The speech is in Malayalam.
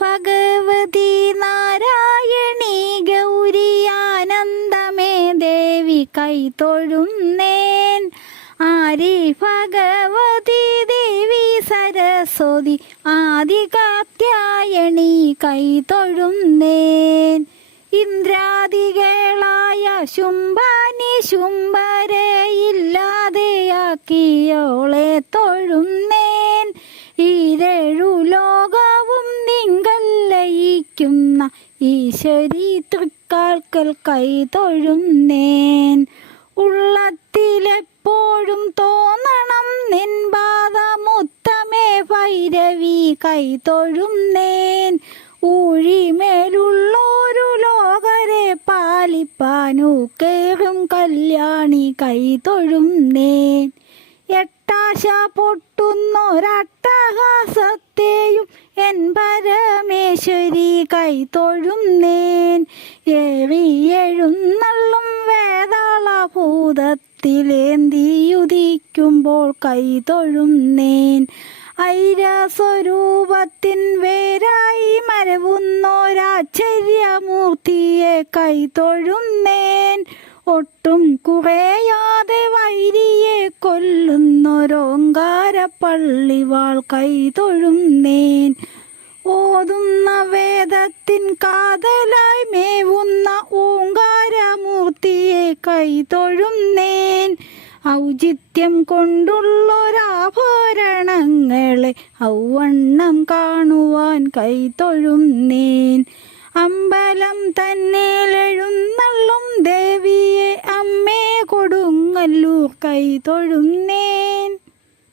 ഭഗവതി നാരായണി ഗൗരി ആനന്ദമേ ദേവി കൈതൊഴുന്നേൻ. ആരി ഭഗവതി ദേവി സരസ്വതി ആദി കാത്യായണി കൈതൊഴുന്നേൻ. ഇന്ദ്രാദികളായ ശുംഭാനി ശുംഭരെ ഇല്ലാതെയാക്കിയോളെ തൊഴുന്നേൻ. ഈരേഴു ലോകവും നിങ്ങൾ ലയിക്കുന്ന ഈശ്വരി തൃക്കാൽക്കൽ കൈതൊഴുന്നേൻ. ഉള്ളത്തിലെപ്പോഴും തോന്നണം നിൻപാദമുത്തമേ ഭൈരവി കൈതൊഴുന്നേൻ. ഊഴിമേലുള്ളൊരു ലോകരെ പാലിപ്പാനൂക്കേറും കല്യാണി കൈതൊഴുന്നേൻ. എട്ടാശ പൊട്ടുന്നൊരട്ടഹാസത്തെയും എൻ പരമേശ്വരി കൈതൊഴുന്നേൻ. ഏറിയെഴുന്നള്ളും വേതാളഭൂതത്തിലേന്തിയുദിക്കുമ്പോൾ കൈതൊഴുന്നേൻ. ഐരസ്വരൂപത്തിൻ വേരായി മരവുന്നൊരാശ്ചര്യമൂർത്തിയെ കൈതൊഴുന്നേൻ. ഒട്ടും കുറയാതെ വൈരിയെ കൊല്ലുന്നൊരോങ്കാരപ്പള്ളിവാൾ കൈതൊഴുന്നേൻ. ഓതുന്ന വേദത്തിൻ കാതലായി മേവുന്ന ഓങ്കാരമൂർത്തിയെ കൈതൊഴുന്നേൻ. ഔചിത്യം കൊണ്ടുള്ളൊരാഭരണങ്ങളെ ഔവണ്ണം കാണുവാൻ കൈതൊഴുന്നേൻ. അമ്പലം തന്നിലെഴുന്നള്ളും ദേവിയെ അമ്മേ കൊടുങ്ങല്ലൂർ കൈതൊഴുന്നേൻ.